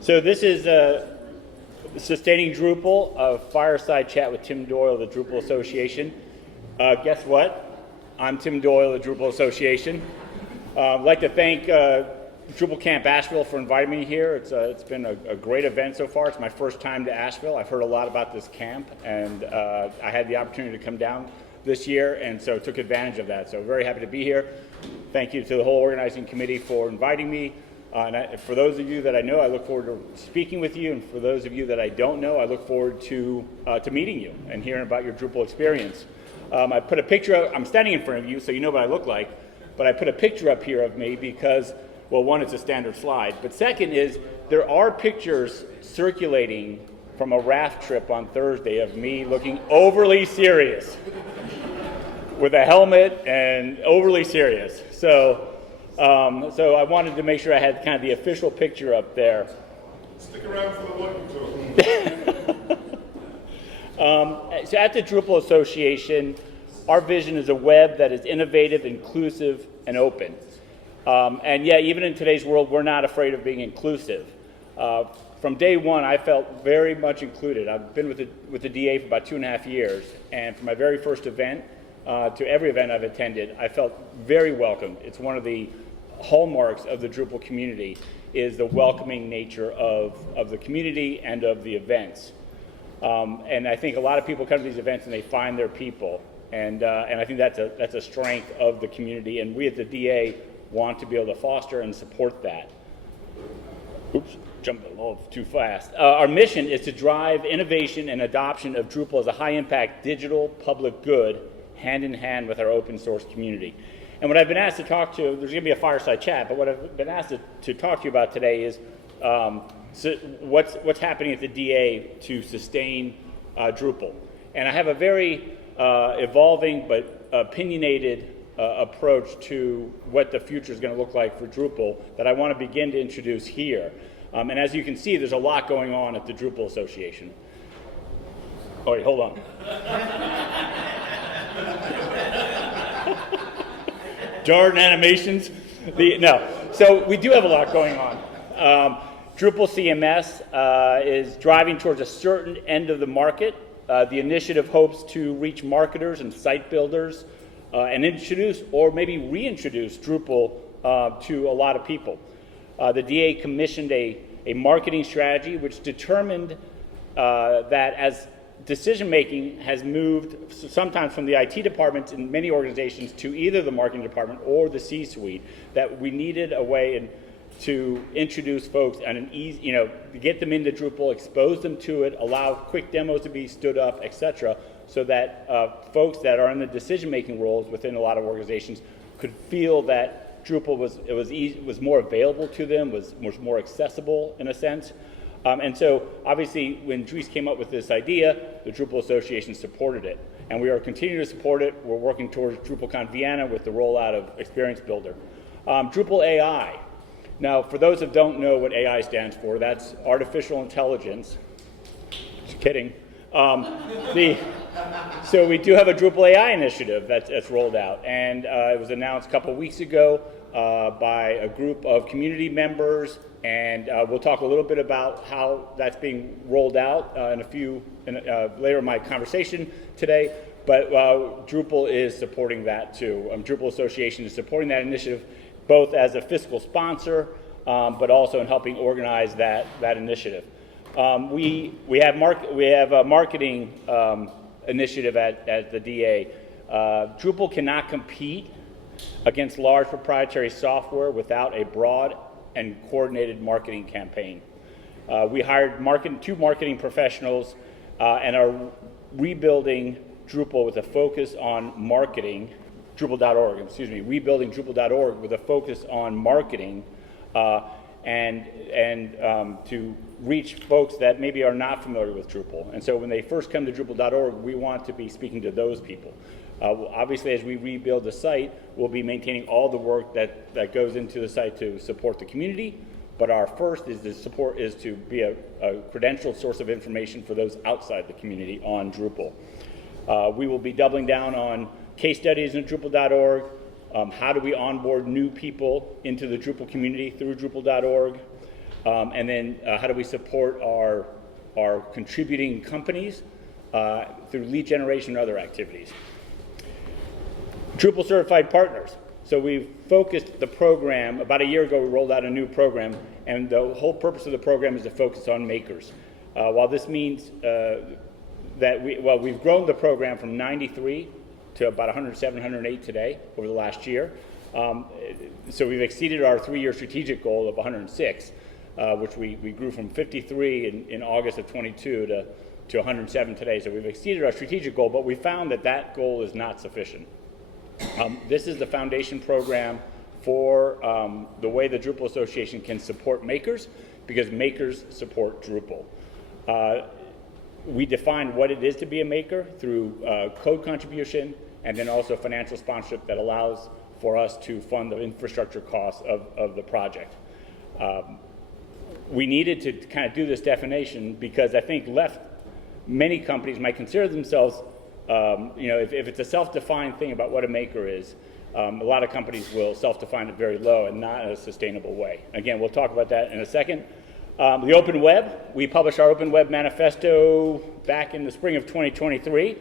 So this is Sustaining Drupal, a fireside chat with Tim Doyle of the Drupal Association. Guess what? I'm Tim Doyle of the Drupal Association. I'd like to thank Drupal Camp Asheville for inviting me here. It's been a great event so far. It's my first time to Asheville. I've heard a lot about this camp, and I had the opportunity to come down this year, and so took advantage of that. So very happy to be here. Thank you to the whole organizing committee for inviting me. For those of you that I know, I look forward to speaking with you, and for those of you that I don't know, I look forward to meeting you and hearing about your Drupal experience. I put a picture up, I'm standing in front of you, so you know what I look like, but I put a picture up here of me because, well, one, it's a standard slide, but second is there are pictures circulating from a raft trip on Thursday of me looking overly serious with a helmet and overly serious. So I wanted to make sure I had kind of the official picture up there. Stick around for the walking tour. So at the Drupal Association, our vision is a web that is innovative, inclusive, and open. And yeah, even in today's world, we're not afraid of being inclusive. From day one, I felt very much included. I've been with the DA for about 2.5 years, and from my very first event to every event I've attended, I felt very welcomed. It's one of the hallmarks of the Drupal community is the welcoming nature of the community and of the events. And I think a lot of people come to these events and they find their people, and I think that's a strength of the community, and we at the DA want to be able to foster and support that. Oops, jumped a little too fast. Our mission is to drive innovation and adoption of Drupal as a high-impact digital public good, hand in hand with our open source community. And what I've been asked to talk to, there's going to be a fireside chat, but what I've been asked to talk to you about today is what's happening at the DA to sustain Drupal. And I have a very evolving but opinionated approach to what the future is going to look like for Drupal that I want to begin to introduce here. And as you can see, there's a lot going on at the Drupal Association. Oh, wait, hold on. Darn animations. So we do have a lot going on. Drupal CMS is driving towards a certain end of the market. The initiative hopes to reach marketers and site builders and introduce or maybe reintroduce Drupal to a lot of people. The DA commissioned a marketing strategy which determined that as decision-making has moved sometimes from the IT departments in many organizations to either the marketing department or the C-suite, that we needed a way to introduce folks and an easy, get them into Drupal, expose them to it, allow quick demos to be stood up, etc., so that folks that are in the decision-making roles within a lot of organizations could feel that Drupal was more available to them, was more accessible in a sense. And so, obviously, when Dries came up with this idea, the Drupal Association supported it. And we are continuing to support it. We're working towards DrupalCon Vienna with the rollout of Experience Builder. Drupal AI. Now, for those that don't know what AI stands for, that's artificial intelligence. Just kidding. So we do have a Drupal AI initiative that's rolled out. And it was announced a couple weeks ago by a group of community members. And we'll talk a little bit about how that's being rolled out later in my conversation today. But Drupal is supporting that too. Drupal Association is supporting that initiative both as a fiscal sponsor, but also in helping organize that initiative. We have a marketing initiative at the DA. Drupal cannot compete against large proprietary software without a broad and coordinated marketing campaign. We hired two marketing professionals and are rebuilding Drupal with a focus on marketing, rebuilding Drupal.org with a focus on marketing and to reach folks that maybe are not familiar with Drupal. And so when they first come to Drupal.org, we want to be speaking to those people. Obviously, as we rebuild the site, we'll be maintaining all the work that goes into the site to support the community, but our first is to be a credentialed source of information for those outside the community on Drupal. We will be doubling down on case studies in Drupal.org, how do we onboard new people into the Drupal community through Drupal.org, And then how do we support our contributing companies through lead generation and other activities. Drupal certified partners. So we've focused the program, about a year ago we rolled out a new program, and the whole purpose of the program is to focus on makers. While this means that we've grown the program from 93 to about 107, 108 today over the last year. So we've exceeded our 3-year strategic goal of 106, which we grew from 53 in August of 22 to 107 today. So we've exceeded our strategic goal, but we found that goal is not sufficient. This is the foundation program for the way the Drupal Association can support makers, because makers support Drupal. We define what it is to be a maker through code contribution and then also financial sponsorship that allows for us to fund the infrastructure costs of the project. We needed to kind of do this definition because I think many companies might consider themselves, if it's a self-defined thing about what a maker is, a lot of companies will self-define it very low and not in a sustainable way. Again, we'll talk about that in a second. The Open Web, we published our Open Web Manifesto back in the spring of 2023,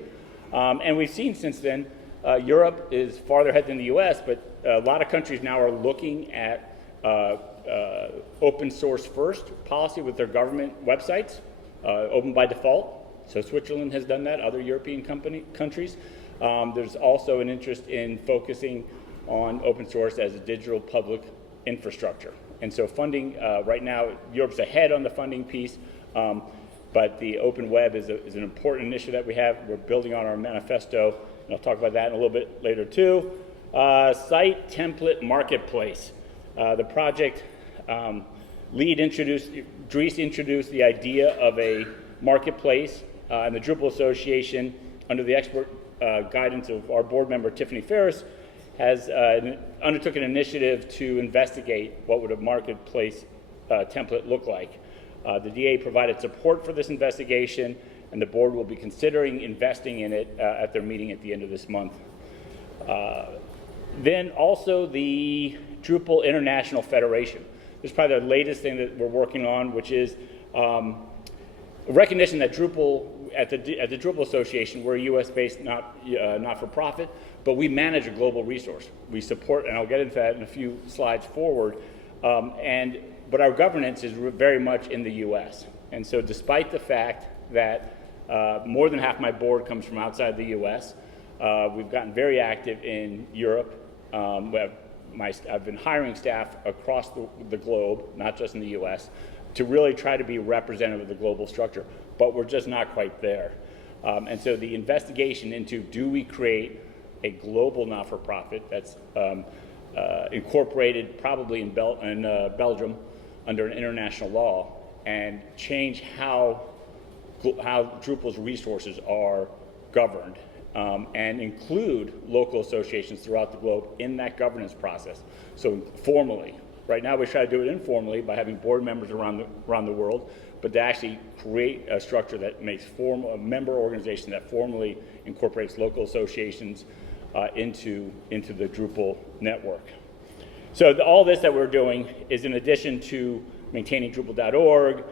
and we've seen since then Europe is farther ahead than the US, but a lot of countries now are looking at open source first policy with their government websites, open by default. So Switzerland has done that, other European countries. There's also an interest in focusing on open source as a digital public infrastructure. And so funding, right now, Europe's ahead on the funding piece, but the open web is an important initiative that we have. We're building on our manifesto, and I'll talk about that in a little bit later too. Site template marketplace. The project Dries introduced the idea of a marketplace, and the Drupal Association, under the expert guidance of our board member Tiffany Ferris, has undertook an initiative to investigate what would a marketplace template look like. The DA provided support for this investigation, and the board will be considering investing in it at their meeting at the end of this month. Then also the Drupal International Federation. This is probably the latest thing that we're working on, which is a recognition that Drupal, at the Drupal Association, we're a US-based not-for-profit, but we manage a global resource. We support, and I'll get into that in a few slides forward, but our governance is very much in the US. And so despite the fact that more than half my board comes from outside the US, we've gotten very active in Europe. I've been hiring staff across the globe, not just in the US, to really try to be representative of the global structure, but we're just not quite there. And so the investigation into, do we create a global not-for-profit that's incorporated probably in Belgium under an international law, and change how Drupal's resources are governed, and include local associations throughout the globe in that governance process. So formally. Right now we try to do it informally by having board members around the world, but to actually create a structure that makes a member organization that formally incorporates local associations into the Drupal network. So all this that we're doing is in addition to maintaining Drupal.org,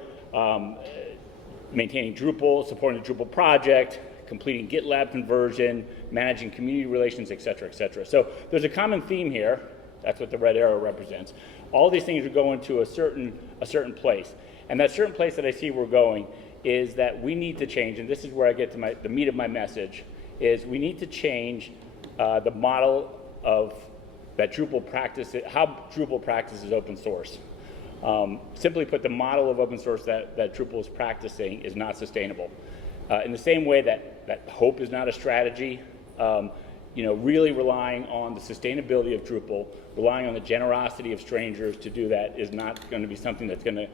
maintaining Drupal, supporting the Drupal project, completing GitLab conversion, managing community relations, et cetera, et cetera. So there's a common theme here. That's what the red arrow represents. All these things are going to a certain place. And that certain place that I see we're going is that we need to change, and this is where I get to the meat of my message, is we need to change the model of that Drupal practices, how Drupal practices open source. Simply put, the model of open source that Drupal is practicing is not sustainable. In the same way that hope is not a strategy, really relying on the sustainability of Drupal, relying on the generosity of strangers to do that is not going to be something that's going to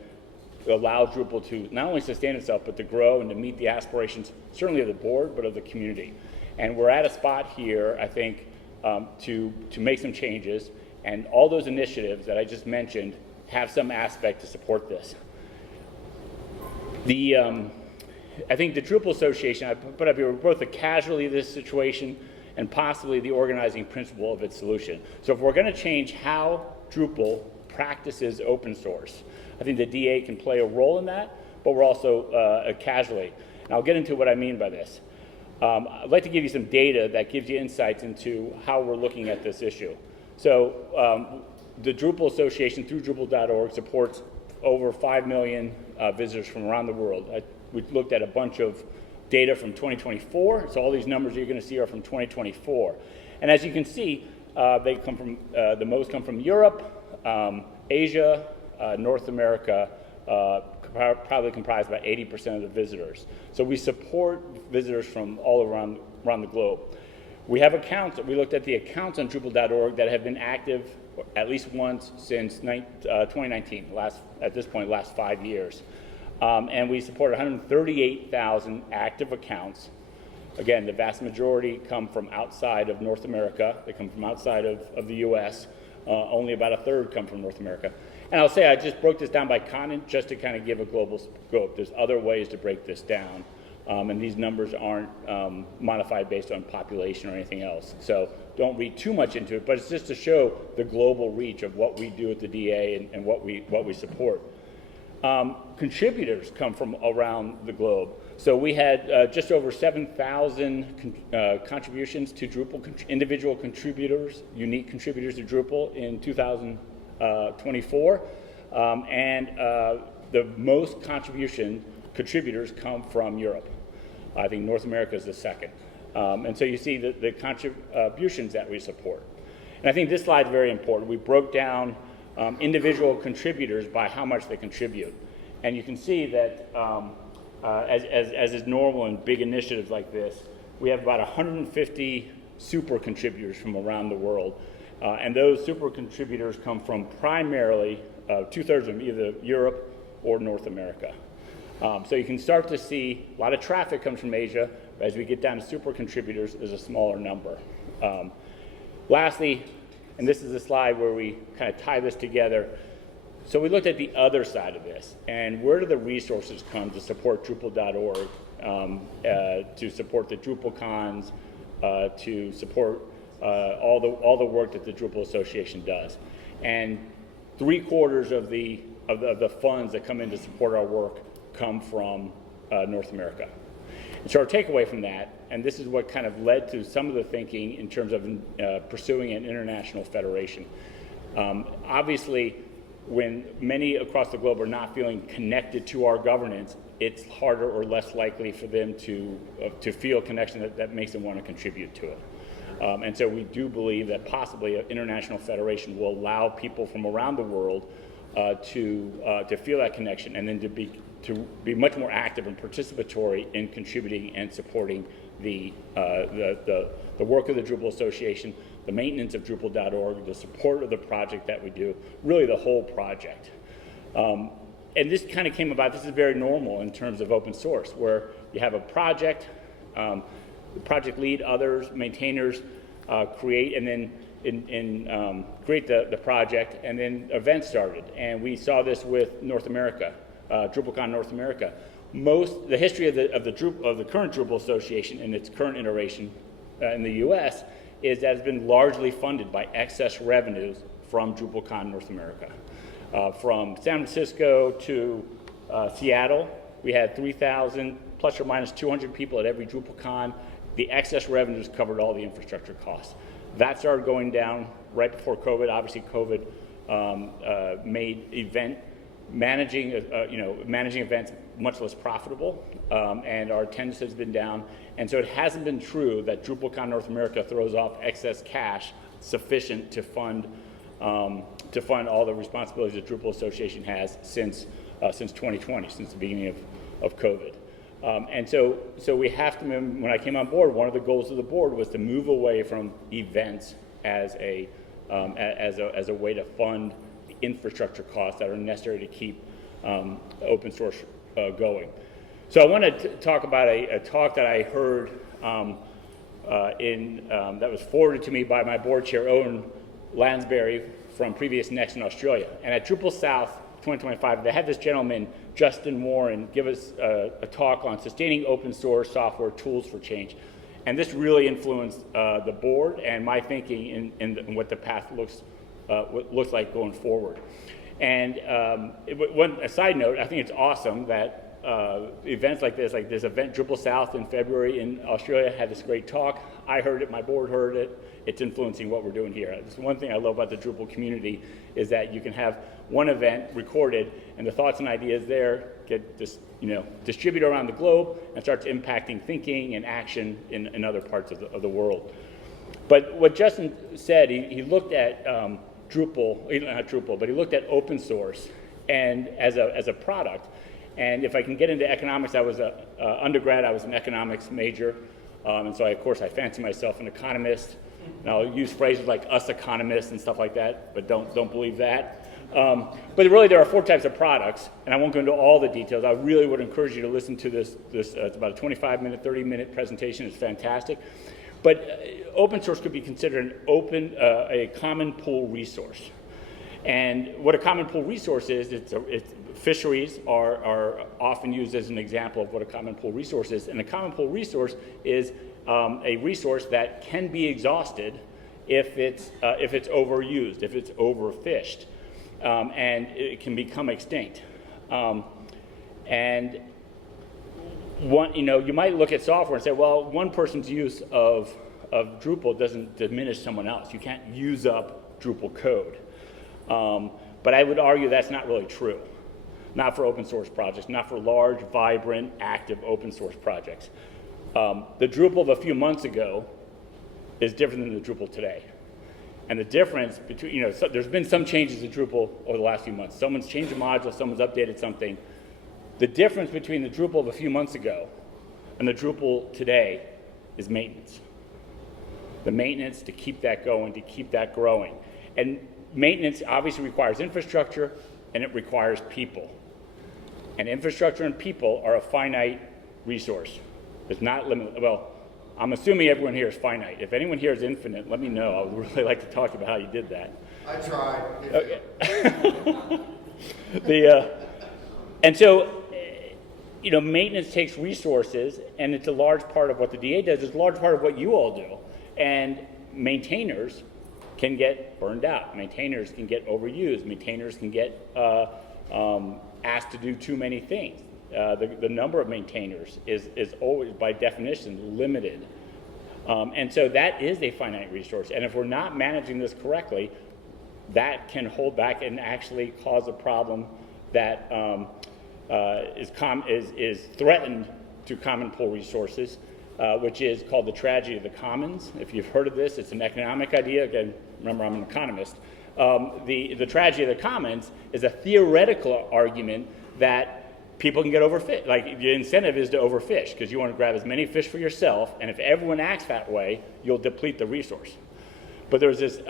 allow Drupal to not only sustain itself, but to grow and to meet the aspirations, certainly of the board, but of the community. And we're at a spot here, I think, to make some changes, and all those initiatives that I just mentioned have some aspect to support this. I think the Drupal Association, I put up here, we're both the casualty of this situation and possibly the organizing principle of its solution. So if we're going to change how Drupal practices open source, I I think the DA can play a role in that, but we're also a casualty. And I'll get into what I mean by this. I'd like to give you some data that gives you insights into how we're looking at this issue. So the Drupal Association through Drupal.org supports over 5 million visitors from around the world. We looked at a bunch of data from 2024, so all these numbers you're going to see are from 2024. And as you can see, they come from, the most come from Europe, Asia, North America, probably comprise about 80% of the visitors. So we support visitors from all around the globe. We have accounts, we looked at the accounts on Drupal.org that have been active at least once since 2019, at this point, last 5 years. And we support 138,000 active accounts. Again, the vast majority come from outside of North America. They come from outside of the US. Only about a third come from North America. And I'll say I just broke this down by continent just to kind of give a global scope. There's other ways to break this down. And these numbers aren't modified based on population or anything else. So don't read too much into it, but it's just to show the global reach of what we do at the DA and what we support. Contributors come from around the globe. So we had just over 7,000 contributions to Drupal, individual contributors, unique contributors to Drupal in 2024. And the most contributors come from Europe. I think North America is the second. And so you see the contributions that we support. And I think this slide is very important. We broke down individual contributors by how much they contribute. And you can see that as is normal in big initiatives like this, we have about 150 super contributors from around the world. And those super contributors come from primarily 2/3 of them, either Europe or North America. So you can start to see a lot of traffic comes from Asia. But as we get down to super contributors, there's a smaller number. Lastly, and this is a slide where we kind of tie this together. So we looked at the other side of this, and where do the resources come to support Drupal.org, to support the DrupalCons, to support all the work that the Drupal Association does. And 3/4 of the funds that come in to support our work come from North America. And so our takeaway from that, and this is what kind of led to some of the thinking in terms of pursuing an international federation. Obviously, when many across the globe are not feeling connected to our governance, it's harder or less likely for them to feel a connection that makes them want to contribute to it. And so we do believe that possibly an international federation will allow people from around the world to feel that connection and then to be much more active and participatory in contributing and supporting the work of the Drupal Association, the maintenance of Drupal.org, the support of the project that we do, really the whole project. And this kind of came about, this is very normal in terms of open source, where you have a project, the project lead, others, maintainers create, and then create the project, and then events started. And we saw this with North America, DrupalCon North America. The history of the current Drupal Association in its current iteration in the US is that it's been largely funded by excess revenues from DrupalCon North America. From San Francisco to Seattle, we had 3,000 plus or minus 200 people at every DrupalCon. The excess revenues covered all the infrastructure costs. That started going down right before COVID. Obviously, COVID made managing events much less profitable, and our attendance has been down. And so it hasn't been true that DrupalCon North America throws off excess cash sufficient to fund all the responsibilities that Drupal Association has since 2020, since the beginning of COVID. And so we have to, when I came on board, one of the goals of the board was to move away from events as a way to fund the infrastructure costs that are necessary to keep open source going. So I want to talk about a talk that I heard that was forwarded to me by my board chair, Owen Lansbury, from previous Next in Australia. And at Drupal South 2025, they had this gentleman, Justin Warren, give us a talk on sustaining open source software tools for change. And this really influenced the board and my thinking in what the path looks like going forward. And a side note, I think it's awesome that events like this event, Drupal South in February in Australia, had this great talk. I heard it, my board heard it. It's influencing what we're doing here. It's one thing I love about the Drupal community is that you can have one event recorded and the thoughts and ideas there get distributed around the globe and starts impacting thinking and action in other parts of the world. But what Justin said, he looked at Drupal, not Drupal, but he looked at open source and as a product. And if I can get into economics, I was an undergrad, I was an economics major. And so, of course, I fancy myself an economist. And I'll use phrases like us economists and stuff like that, but don't believe that. But really, there are 4 types of products, and I won't go into all the details. I really would encourage you to listen to this. It's about a 25-minute, 30-minute presentation. It's fantastic. But open source could be considered a common pool resource. And what a common pool resource is, fisheries are often used as an example of what a common pool resource is. And a common pool resource is a resource that can be exhausted if it's overused, if it's overfished, and it can become extinct. And you might look at software and say, well, one person's use of Drupal doesn't diminish someone else. You can't use up Drupal code. But I would argue that's not really true. Not for open source projects, not for large, vibrant, active open source projects. The Drupal of a few months ago is different than the Drupal today. And the difference between, there's been some changes in Drupal over the last few months. Someone's changed a module, someone's updated something. The difference between the Drupal of a few months ago and the Drupal today is maintenance. The maintenance to keep that going, to keep that growing. And maintenance obviously requires infrastructure and it requires people. And infrastructure and people are a finite resource. It's not limited. Well, I'm assuming everyone here is finite. If anyone here is infinite, let me know. I would really like to talk about how you did that. I tried. Okay. And so, maintenance takes resources, and it's a large part of what the DA does. It's a large part of what you all do. And maintainers can get burned out. Maintainers can get overused. Maintainers can get asked to do too many things. The number of maintainers is always, by definition, limited. And so that is a finite resource. And if we're not managing this correctly, that can hold back and actually cause a problem that is threatened to common pool resources, which is called the tragedy of the commons. If you've heard of this, it's an economic idea. Again, remember, I'm an economist. The tragedy of the commons is a theoretical argument that people can get overfished. Like, the incentive is to overfish because you want to grab as many fish for yourself, and if everyone acts that way, you'll deplete the resource. But there's this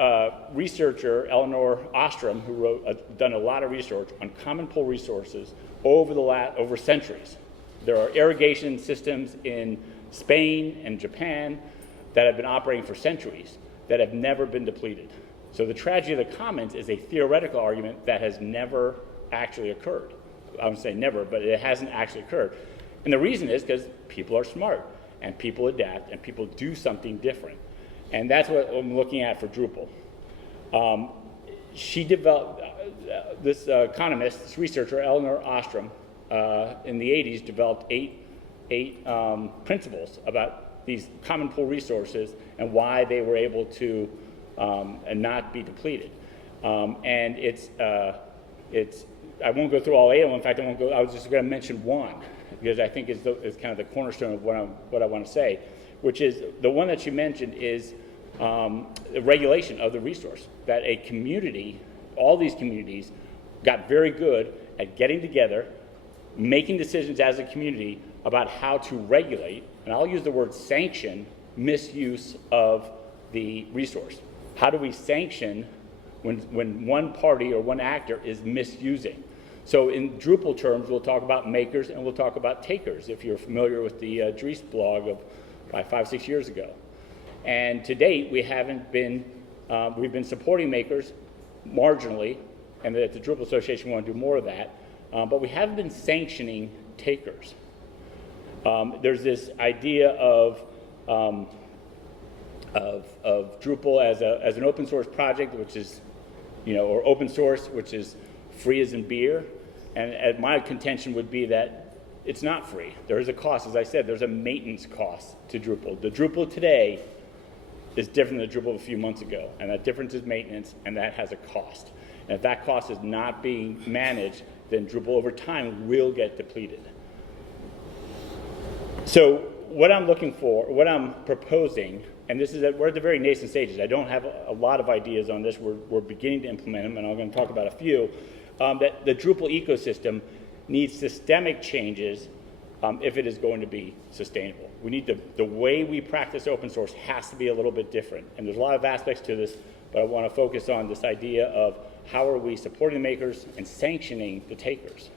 researcher, Eleanor Ostrom, who done a lot of research on common pool resources over centuries. There are irrigation systems in Spain and Japan that have been operating for centuries that have never been depleted. So the tragedy of the commons is a theoretical argument that has never actually occurred. I would say never, but it hasn't actually occurred. And the reason is because people are smart, and people adapt, and people do something different. And that's what I'm looking at for Drupal. She developed, this economist, this researcher, Eleanor Ostrom, in the 80s developed eight principles about these common pool resources and why they were able to and not be depleted. And it's I won't go through all 8 of them. In fact, I was just going to mention one because I think is kind of the cornerstone of what I want to say, which is the one that you mentioned is the regulation of the resource. That a community, all these communities, got very good at getting together, making decisions as a community about how to regulate, and I'll use the word sanction, misuse of the resource. How do we sanction when one party or one actor is misusing? So in Drupal terms, we'll talk about makers and we'll talk about takers, if you're familiar with the Dries blog of 5-6 years ago. And to date, we've been supporting makers marginally, and at the Drupal Association we want to do more of that, but we haven't been sanctioning takers. There's this idea of Drupal as an open source project, which is, or open source, which is free as in beer, and my contention would be that it's not free. There is a cost. As I said, there's a maintenance cost to Drupal. The Drupal today is different than the Drupal of a few months ago, and that difference is maintenance, and that has a cost. And if that cost is not being managed, then Drupal over time will get depleted. So what I'm looking for, what I'm proposing, and this is we're at the very nascent stages. I don't have a lot of ideas on this. We're beginning to implement them, and I'm going to talk about a few. That the Drupal ecosystem needs systemic changes if it is going to be sustainable. We need the way we practice open source has to be a little bit different. And there's a lot of aspects to this, but I want to focus on this idea of how are we supporting the makers and sanctioning the takers.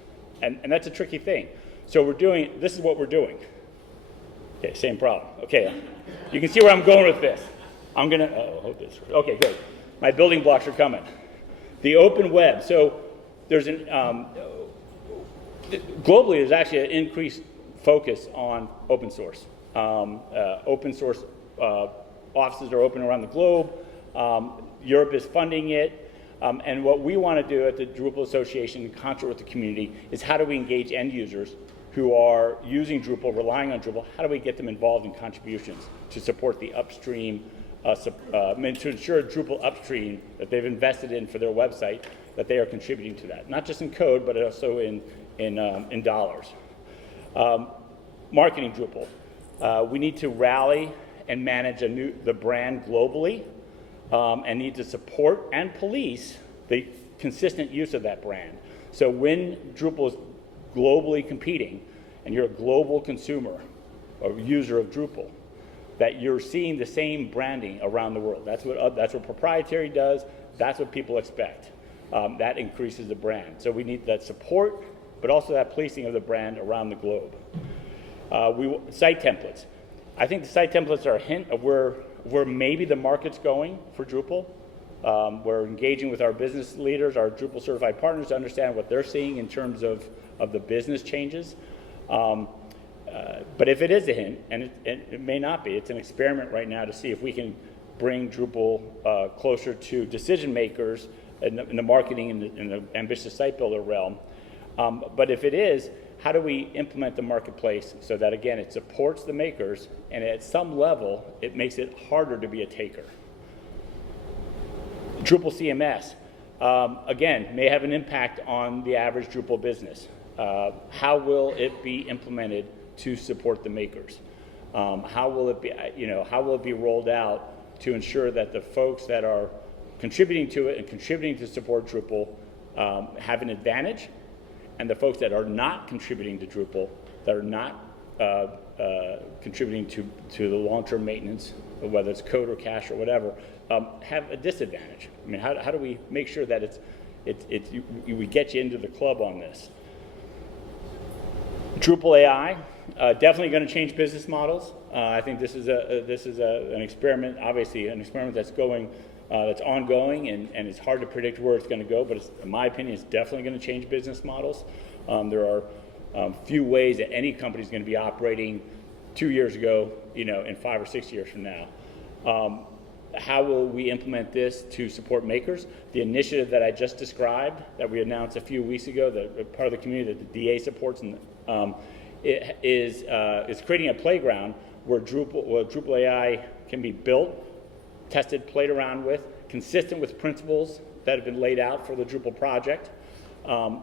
And that's a tricky thing. So this is what we're doing. Okay, same problem. Okay, you can see where I'm going with this. I'm gonna, hold this. Okay, good. My building blocks are coming. The open web. So there's globally, there's actually an increased focus on open source. Open source offices are open around the globe. Europe is funding it. And what we want to do at the Drupal Association in concert with the community is how do we engage end users who are using Drupal, relying on Drupal, how do we get them involved in contributions to support the upstream, to ensure Drupal upstream that they've invested in for their website, that they are contributing to that. Not just in code, but also in dollars. Marketing Drupal. We need to rally and manage the brand globally and need to support and police the consistent use of that brand. So when Drupal is globally competing and you're a global consumer or user of Drupal, that you're seeing the same branding around the world. That's what proprietary does. That's what people expect. That increases the brand. So we need that support, but also that policing of the brand around the globe. Site templates. I think the site templates are a hint of where maybe the market's going for Drupal. We're engaging with our business leaders, our Drupal certified partners to understand what they're seeing in terms of the business changes. But if it is a hint, and it may not be, it's an experiment right now to see if we can bring Drupal closer to decision makers in the marketing and in the ambitious site builder realm. But if it is, how do we implement the marketplace so that, again, it supports the makers and at some level, it makes it harder to be a taker? Drupal CMS, again, may have an impact on the average Drupal business. How will it be implemented to support the makers? How will it be rolled out to ensure that the folks that are contributing to it and contributing to support Drupal have an advantage, and the folks that are not contributing to Drupal, that are not contributing to the long-term maintenance, whether it's code or cache or whatever, have a disadvantage? I mean, how do we make sure that we get you into the club on this? Drupal AI, definitely going to change business models. I think this is an experiment, obviously an experiment that's ongoing, and it's hard to predict where it's going to go, but in my opinion, it's definitely going to change business models. There are few ways that any company is going to be operating 2 years ago, in 5 or 6 years from now. How will we implement this to support makers? The initiative that I just described, that we announced a few weeks ago, that part of the community that the DA supports, and it is creating a playground where Drupal AI can be built, tested, played around with, consistent with principles that have been laid out for the Drupal project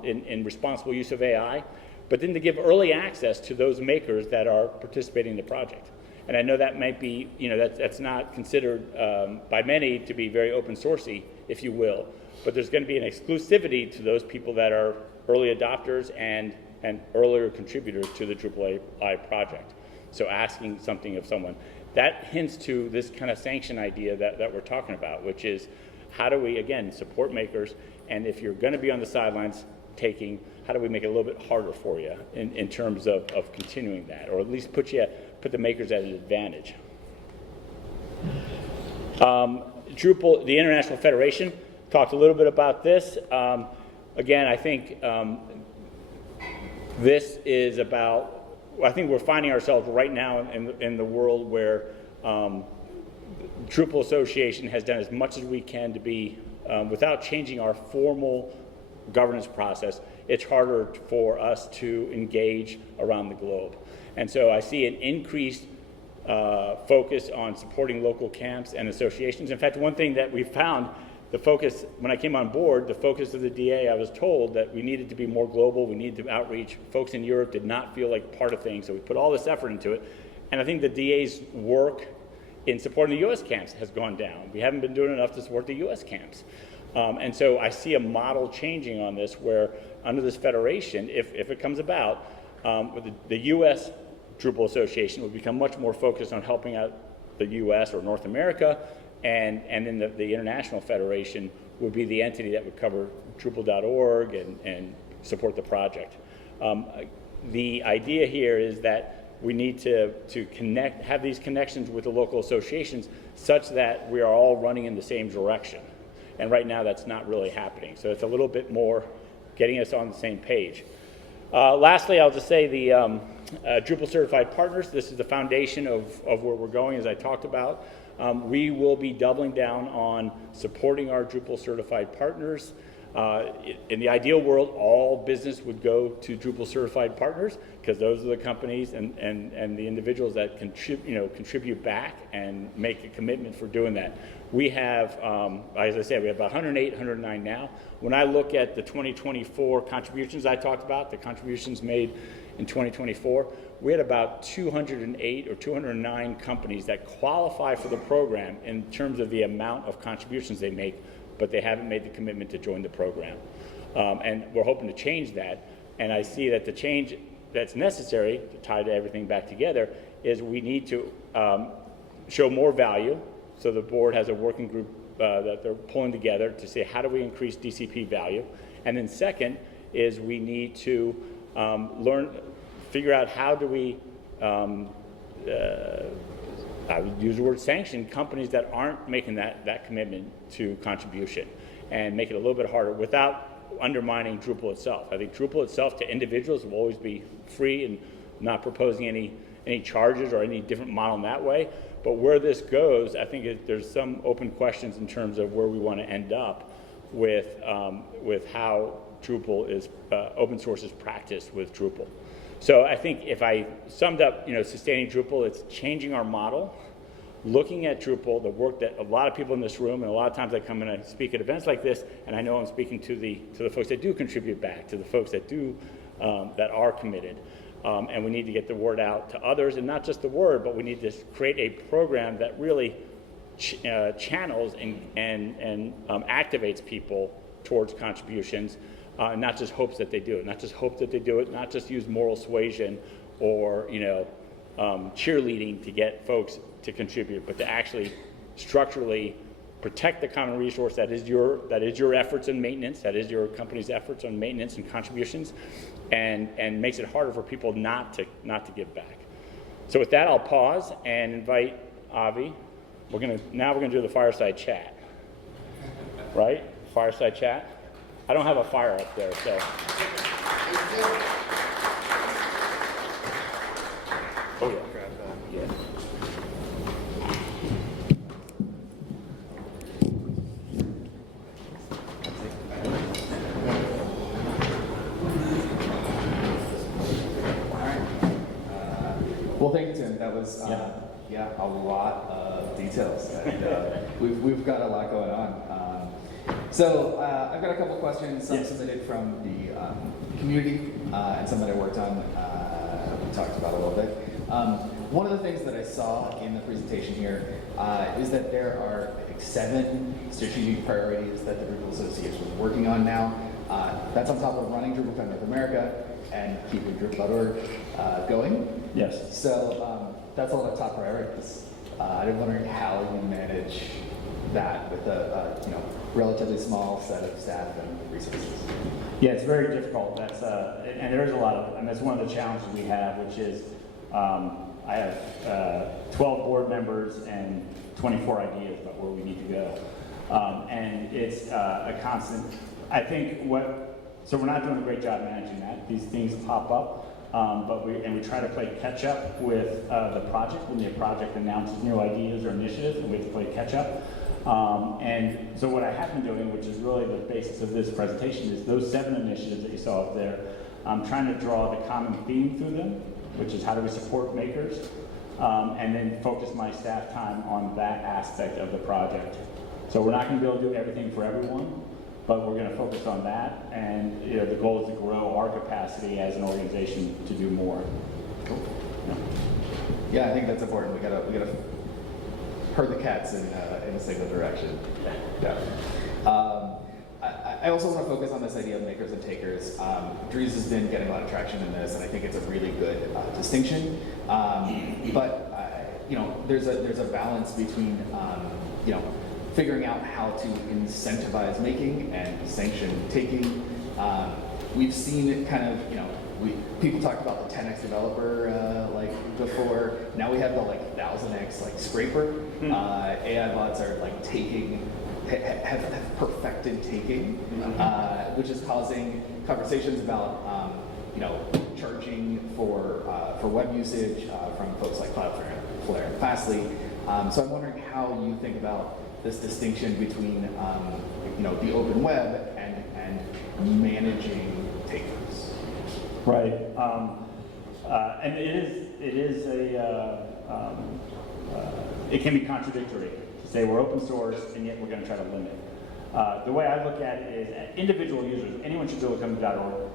in responsible use of AI, but then to give early access to those makers that are participating in the project. And I know that might be, that's not considered by many to be very open sourcey, if you will, but there's going to be an exclusivity to those people that are early adopters and earlier contributors to the Drupal AI project. So asking something of someone. That hints to this kind of sanction idea that we're talking about, which is how do we, again, support makers, and if you're going to be on the sidelines taking, how do we make it a little bit harder for you in terms of continuing that, or at least put the makers at an advantage. Drupal, the International Federation, talked a little bit about this. Again, I think this is about, I think we're finding ourselves right now in the world where Drupal Association has done as much as we can to be, without changing our formal governance process, it's harder for us to engage around the globe. And so I see an increased focus on supporting local camps and associations. In fact, one thing that we found, the focus, when I came on board, the focus of the DA, I was told that we needed to be more global, we needed to outreach. Folks in Europe did not feel like part of things, so we put all this effort into it. And I think the DA's work in supporting the US camps has gone down. We haven't been doing enough to support the US camps. And so I see a model changing on this where under this federation, if it comes about, the US Drupal Association will become much more focused on helping out the US or North America, and then the International Federation would be the entity that would cover Drupal.org and support the project. The idea here is that we need to have these connections with the local associations such that we are all running in the same direction. And right now that's not really happening. So it's a little bit more getting us on the same page. Lastly, I'll just say the Drupal certified partners, this is the foundation of where we're going, as I talked about. We will be doubling down on supporting our Drupal certified partners. In the ideal world, all business would go to Drupal certified partners because those are the companies and the individuals that contribute back and make a commitment for doing that. We have, as I said, we have about 108, 109 now. When I look at the 2024 contributions I talked about, the contributions made in 2024, we had about 208 or 209 companies that qualify for the program in terms of the amount of contributions they make, but they haven't made the commitment to join the program. And we're hoping to change that. And I see that the change that's necessary to tie everything back together is we need to show more value. So the board has a working group that they're pulling together to say, how do we increase DCP value? And then second is we need to figure out how do we, I would use the word sanction, companies that aren't making that commitment to contribution and make it a little bit harder without undermining Drupal itself. I think Drupal itself to individuals will always be free and not proposing any charges or any different model in that way. But where this goes, I think there's some open questions in terms of where we want to end up with how Drupal is, open source is practiced with Drupal. So I think if I summed up, sustaining Drupal, it's changing our model, looking at Drupal, the work that a lot of people in this room, and a lot of times I come and I speak at events like this, and I know I'm speaking to the folks that do contribute back, to the folks that do, that are committed. And we need to get the word out to others, and not just the word, but we need to create a program that really channels and activates people towards contributions, not just hopes that they do it, not just hope that they do it, not just use moral suasion or cheerleading to get folks to contribute, but to actually structurally protect the common resource that is your efforts and maintenance, that is your company's efforts on maintenance and contributions, and makes it harder for people not to give back. So with that, I'll pause and invite Avi. Now we're gonna do the fireside chat, right? Fireside chat. I don't have a fire up there, so. Oh yeah. Yeah. Well, thank you, Tim. That was a lot of details, and we've got a lot going on. So I've got a couple questions, some submitted from the community and some that I worked on. We talked about a little bit. One of the things that I saw in the presentation here is that there are, I think, 7 strategic priorities that the Drupal Association is working on now. That's on top of running DrupalCon North America and keeping Drupal.org going. Yes. So that's all the top priorities. I'm wondering how you manage that with a relatively small set of staff and resources. Yeah, it's very difficult. That's and there's a lot of, and that's one of the challenges we have, which is I have 12 board members and 24 ideas about where we need to go, and it's a constant. I think so we're not doing a great job managing that. These things pop up, but we try to play catch up with the project when the project announces new ideas or initiatives, and we have to play catch up. And so what I have been doing, which is really the basis of this presentation, is those 7 initiatives that you saw up there. I'm trying to draw the common theme through them, which is how do we support makers, and then focus my staff time on that aspect of the project. So we're not going to be able to do everything for everyone, but we're going to focus on that, and the goal is to grow our capacity as an organization to do more. Cool. Yeah, I think that's important. We gotta herd the cats in a single direction. Yeah. I also want to focus on this idea of makers and takers. Dries has been getting a lot of traction in this, and I think it's a really good distinction. But there's a balance between figuring out how to incentivize making and sanction taking. We've seen it kind of, people talked about the 10x developer before. Now we have the 1000x scraper. AI bots are have perfected taking, which is causing conversations about charging for web usage from folks like Cloudflare and Fastly. So I'm wondering how you think about this distinction between the open web and managing takers. Right, and it can be contradictory to say we're open source and yet we're going to try to limit. The way I look at it is individual users. Anyone should go to company.org,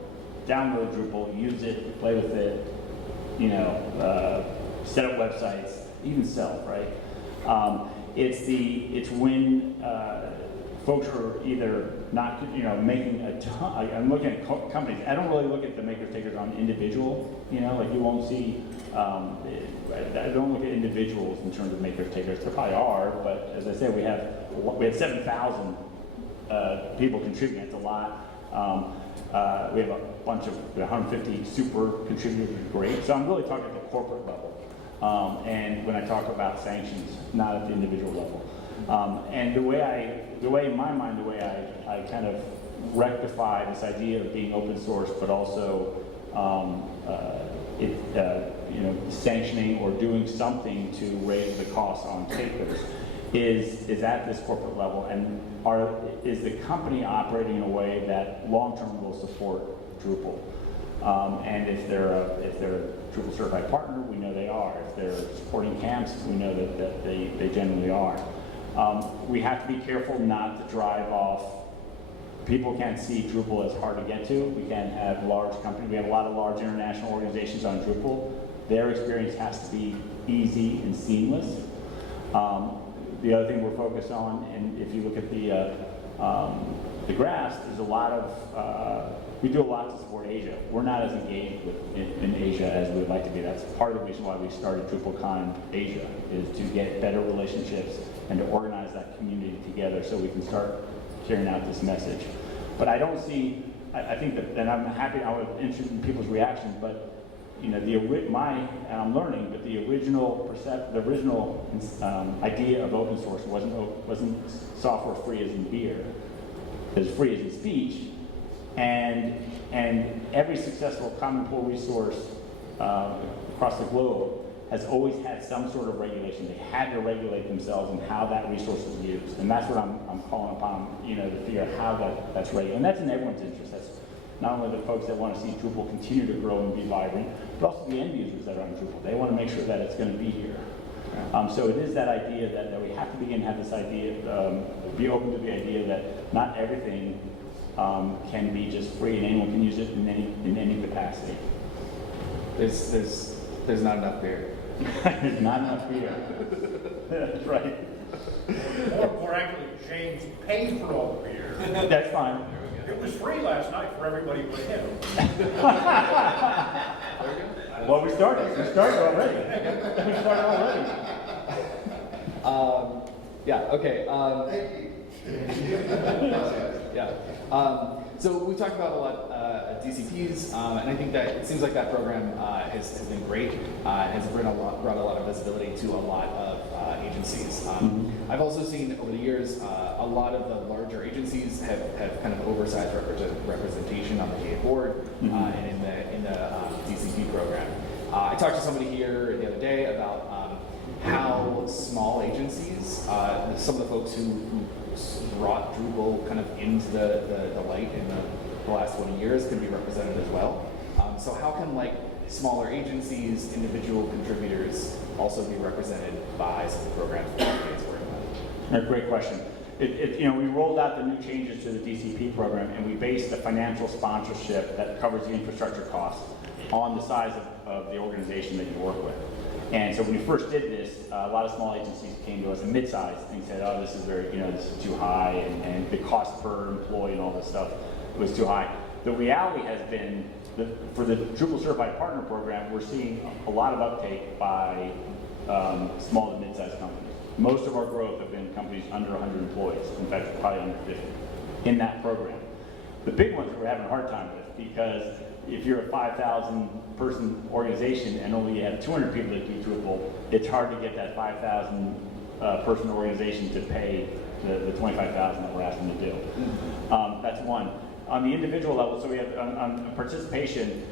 download Drupal, use it, play with it, set up websites, even sell, right? It's when folks are either not, making a ton. I'm looking at companies. I don't really look at the makers takers on individual. You won't see. I don't look at individuals in terms of makers takers. There probably are, but as I said, we have 7,000 people contributing. It's a lot. We have a bunch of 150 super contributors, which is great. So I'm really talking at the corporate level. And when I talk about sanctions, not at the individual level. And the way in my mind, the way I kind of rectify this idea of being open source, but also sanctioning or doing something to raise the costs on takers is at this corporate level, and is the company operating in a way that long-term will support Drupal? And if they're a Drupal certified partner, we know they are. If they're supporting camps, we know that they generally are. We have to be careful not to drive off. People can't see Drupal as hard to get to. We can't have large companies. We have a lot of large international organizations on Drupal. Their experience has to be easy and seamless. The other thing we're focused on, and if you look at the graphs, there's a lot of, we do a lot to support Asia. We're not as engaged in Asia as we would like to be. That's part of the reason why we started DrupalCon Asia, is to get better relationships and to organize that community together so we can start carrying out this message. But I don't see, I think that, and I'm happy, I was interested in people's reactions, but and I'm learning, but the original idea of open source wasn't software free as in beer. It was free as in speech, and every successful common core resource across the globe has always had some sort of regulation. They had to regulate themselves and how that resource is used, and that's what I'm calling upon, to figure out how that's regulated, and that's in everyone's interest. That's not only the folks that want to see Drupal continue to grow and be vibrant, but also the end users that are on Drupal. They want to make sure that it's going to be here. So it is that idea that we have to begin to have this idea, be open to the idea that not everything can be just free and anyone can use it in any capacity. There's not enough beer. There's not enough beer. That's right. Or more accurately, James paid for all the beer. That's fine. It was free last night for everybody but him. Well, we started already. Yeah, okay. Yeah. So we talked about a lot of DCPs, and I think that it seems like that program has been great. It has brought a lot of visibility to a lot of agencies. I've also seen over the years a lot of the larger agencies have kind of oversized representation on the GA board and in the DCP program. I talked to somebody here the other day about how small agencies some of the folks who brought Drupal kind of into the light in the last 20 years can be represented as well. So how can like smaller agencies, individual contributors also be represented by some of the programs that we're working on? Great question. We rolled out the new changes to the DCP program, and we based the financial sponsorship that covers the infrastructure costs on the size of the organization that you work with. And so when we first did this, a lot of small agencies came to us, and mid-sized, and said, "Oh, this is this is too high, and the cost per employee and all this stuff was too high." The reality has been for the Drupal Certified Partner Program, we're seeing a lot of uptake by small to mid-sized companies. Most of our growth have been companies under 100 employees, in fact, probably under 50 in that program. The big ones we're having a hard time with, because if you're a 5,000 person organization and only have 200 people that do Drupal, it's hard to get that 5,000 person organization to pay the 25,000 that we're asking to do. That's one. On the individual level, so we have on participation,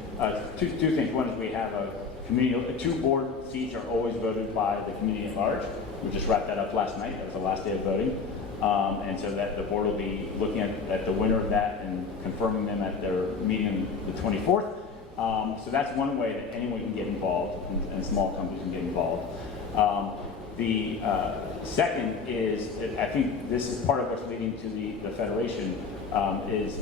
two things. One is we have a community, 2 board seats are always voted by the community at large. We just wrapped that up last night. That was the last day of voting. And so that the board will be looking at the winner of that and confirming them at their meeting the 24th. So that's one way that anyone can get involved, and small companies can get involved. The second is, I think this is part of what's leading to the federation, is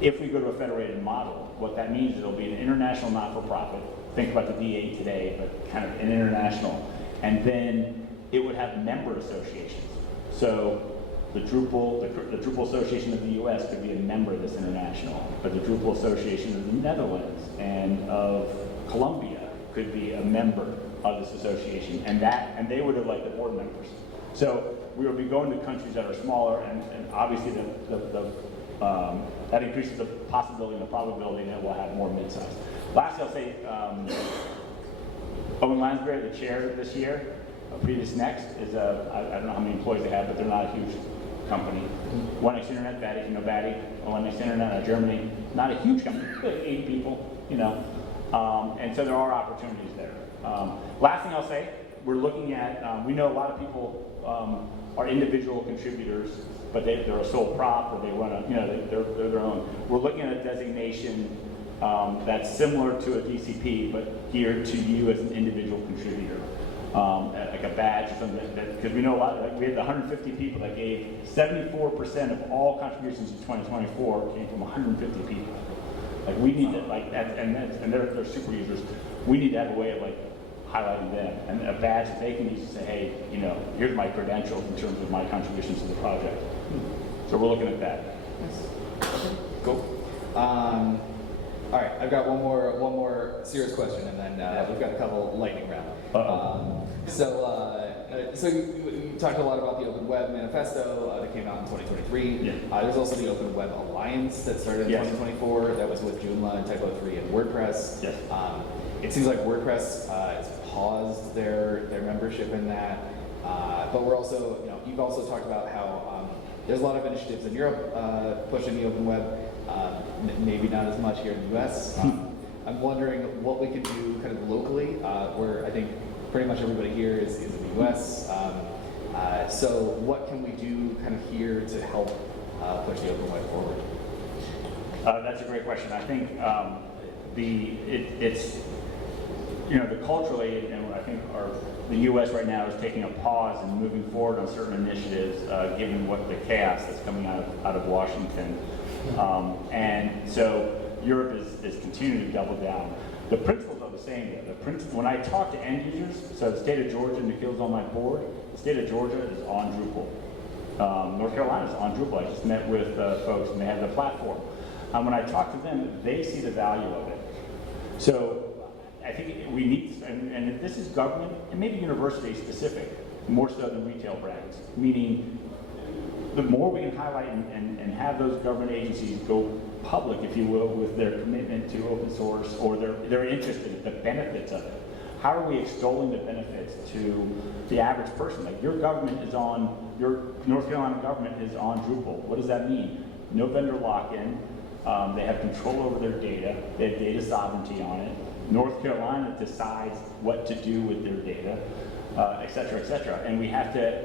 if we go to a federated model, what that means is it'll be an international not-for-profit. Think about the DA today, but kind of an international. And then it would have member associations. So the Drupal Association of the US could be a member of this international, but the Drupal Association of the Netherlands and of Colombia could be a member of this association, and they would have like the board members. So we will be going to countries that are smaller, and obviously that increases the possibility and the probability that we'll have more mid-size. Lastly, I'll say Owen Lansbury, the chair this year, Previous Next, is I don't know how many employees they have, but they're not a huge company. One X Internet, Batty, you know Batty, One X Internet out of Germany, not a huge company, 8 people, and so there are opportunities there. Last thing I'll say, we're looking at, we know a lot of people are individual contributors, but they're a sole prop, or they run they're their own. We're looking at a designation that's similar to a DCP, but geared to you as an individual contributor. Like a badge or something, because we know a lot, like we had 150 people that gave 74% of all contributions in 2024 came from 150 people. Like we need to, like, and they're super users. We need to have a way of like highlighting them, and a badge that they can use to say, hey, here's my credentials in terms of my contributions to the project. So we're looking at that. Cool. All right, I've got one more serious question, and then we've got a couple lightning round. So you talked a lot about the Open Web Manifesto that came out in 2023. Yeah. There's also the Open Web Alliance that started in 2024. That was with Joomla and Typo3 and WordPress. Yes. It seems like WordPress has paused their membership in that, but we're also, you've also talked about how there's a lot of initiatives in Europe pushing the Open Web. Maybe not as much here in the US. I'm wondering what we can do kind of locally, where I think pretty much everybody here is in the US. So what can we do kind of here to help push the Open Web forward? That's a great question. I think it's culturally, and I think the U.S. right now is taking a pause and moving forward on certain initiatives, given what the chaos that's coming out of Washington. And so Europe is continuing to double down. The principles are the same. When I talk to end users, so the state of Georgia, Nikhil's on my board, the state of Georgia is on Drupal. North Carolina is on Drupal. I just met with folks, and they have the platform. When I talk to them, they see the value of it. So I think we need, and this is government and maybe university specific, more so than retail brands, meaning the more we can highlight and have those government agencies go public, if you will, with their commitment to open source, or their interest in it, the benefits of it. How are we extolling the benefits to the average person? Like your North Carolina government is on Drupal. What does that mean? No vendor lock-in. They have control over their data. They have data sovereignty on it. North Carolina decides what to do with their data. et cetera, et cetera. And we have to,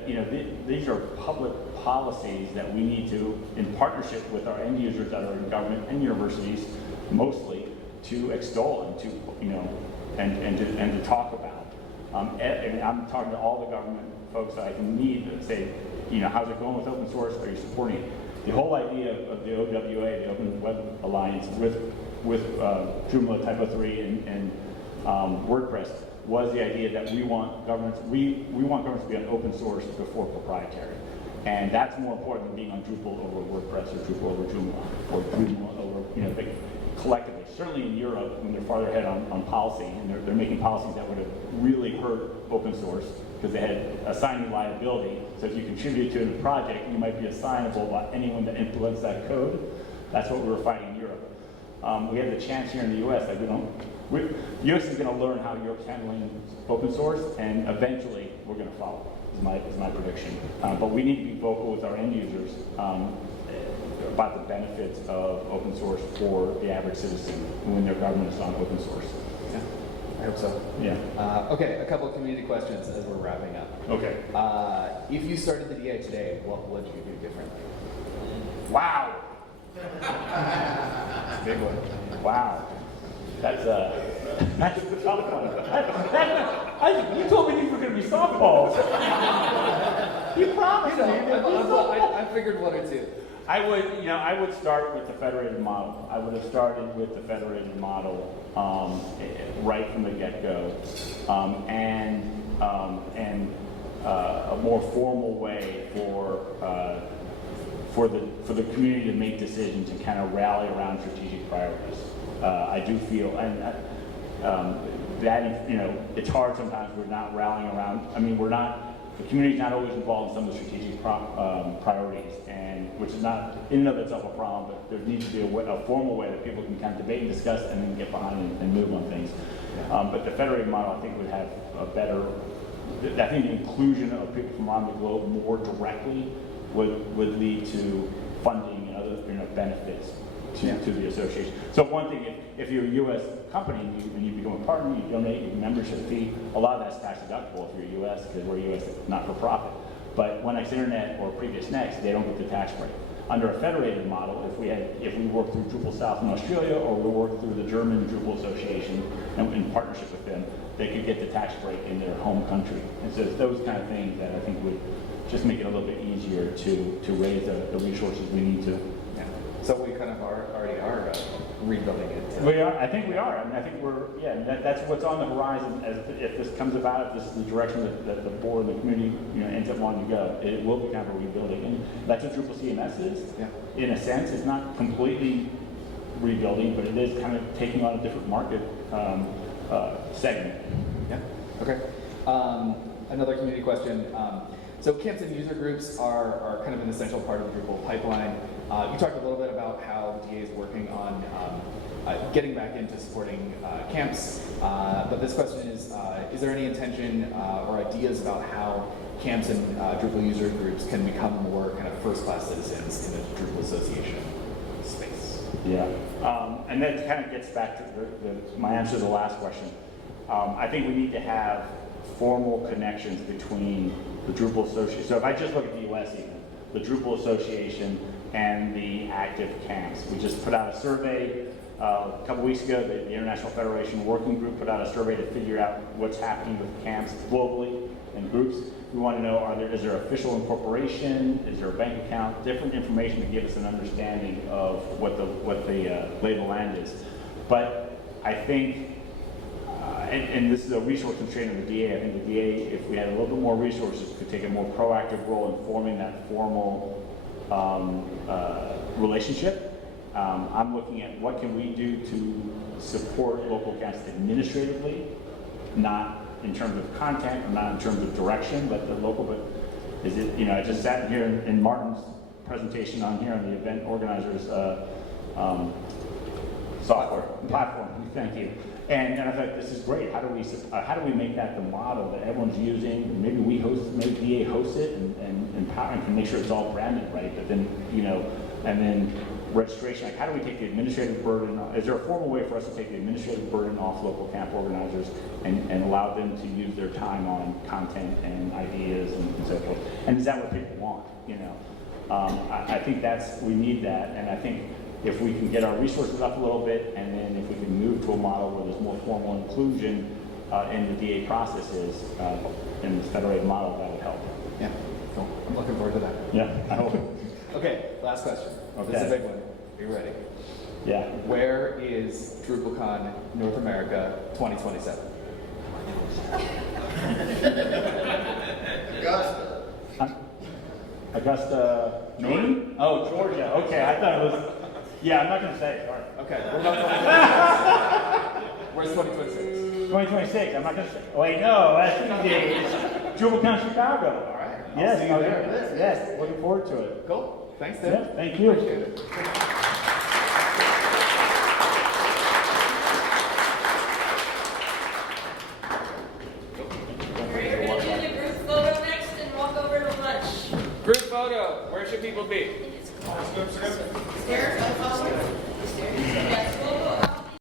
these are public policies that we need to, in partnership with our end users that are in government and universities, mostly, to extol and to, and to talk about. And I'm talking to all the government folks that I can meet and say, how's it going with open source? Are you supporting it? The whole idea of the OWA, the Open Web Alliance, with Joomla, Typo 3, and WordPress, was the idea that we want governments to be on open source before proprietary. And that's more important than being on Drupal over WordPress or Drupal over Joomla or Joomla over, collectively. Certainly in Europe, when they're farther ahead on policy, and they're making policies that would have really hurt open source because they had assigning liability. So if you contribute to a project, you might be assignable by anyone that implements that code. That's what we were fighting in Europe. We have the chance here in the U.S. that the U.S. is going to learn how Europe's handling open source, and eventually we're going to follow. Is my prediction. But we need to be vocal with our end users about the benefits of open source for the average citizen when their government is on open source. Yeah, I hope so. Yeah. Okay, a couple of community questions as we're wrapping up. Okay. If you started the DA today, what would you do differently? Wow. Big one. Wow. That's a tough one. You told me these were going to be softballs. You promised me. I figured one or two. I would start with the federated model. I would have started with the federated model right from the get-go, and a more formal way for the community to make decisions and kind of rally around strategic priorities. I do feel, and that it's hard sometimes. We're not rallying around. I mean, the community's not always involved in some of the strategic priorities, and which is not in and of itself a problem, but there needs to be a formal way that people can kind of debate and discuss and then get behind and move on things. But the federated model, I think, would have a better, I think the inclusion of people from around the globe more directly would lead to funding and other benefits to the association. So one thing, if you're a U.S. company and you become a partner, you donate your membership fee, a lot of that's tax deductible if you're U.S. because we're U.S. not-for-profit. But when Next Internet or Previous Next, they don't get the tax break. Under a federated model, if we work through Drupal South in Australia or we work through the German Drupal Association and in partnership with them, they could get the tax break in their home country. And so it's those kind of things that I think would just make it a little bit easier to raise the resources we need to. Yeah. So we kind of already are rebuilding it. We are. I think we are. I mean, I think we're. Yeah. That's what's on the horizon. If this comes about, if this is the direction that the board and the community ends up wanting to go, it will be kind of a rebuilding, and that's what Drupal CMS is. Yeah. In a sense, it's not completely rebuilding, but it is kind of taking on a different market segment. Yeah. Okay. Another community question. So camps and user groups are kind of an essential part of the Drupal pipeline. You talked a little bit about how DA is working on getting back into supporting camps, but this question is there any intention or ideas about how camps and Drupal user groups can become more kind of first-class citizens in the Drupal Association space? Yeah, and that kind of gets back to my answer to the last question. I think we need to have formal connections between the Drupal Association. So if I just look at the US even, the Drupal Association and the active camps. We just put out a survey a couple weeks ago. The International Federation Working Group put out a survey to figure out what's happening with camps globally and groups. We want to know, is there official incorporation? Is there a bank account? Different information to give us an understanding of what the lay of the land is. But I think, and this is a resource constraint of the DA, I think the DA, if we had a little bit more resources, could take a more proactive role in forming that formal relationship. I'm looking at what can we do to support local camps administratively, not in terms of content or not in terms of direction, but the local. But is it, I just sat here in Martin's presentation on here on the event organizers software platform. Thank you. And I thought, this is great. How do we make that the model that everyone's using? Maybe we host, maybe DA hosts it and empower and can make sure it's all branded right. But then, and then registration, like how do we take the administrative burden, is there a formal way for us to take the administrative burden off local camp organizers and allow them to use their time on content and ideas and so forth? And is that what people want, you know? I think we need that, and I think if we can get our resources up a little bit, and then if we can move to a model where there's more formal inclusion in the DA processes, in this federated model, that would help. Yeah, cool. I'm looking forward to that. Yeah, I hope. Okay, last question. Okay. This is a big one. Are you ready? Yeah. Where is DrupalCon North America 2027? Augusta, Maine? Oh, Georgia. Okay, I thought it was. Yeah, I'm not going to say it. Sorry. Okay, what about 2026? Where's 2026? 2026. I'm not going to say. Wait, no, that's easy. It's DrupalCon Chicago. All right. I'll Yes, see you there. yes. Looking forward to it. Cool. Thanks, Tim. Yeah, thank you. Appreciate it. We're going to do the group photo next and walk over to lunch. Group photo. Where should people be? There.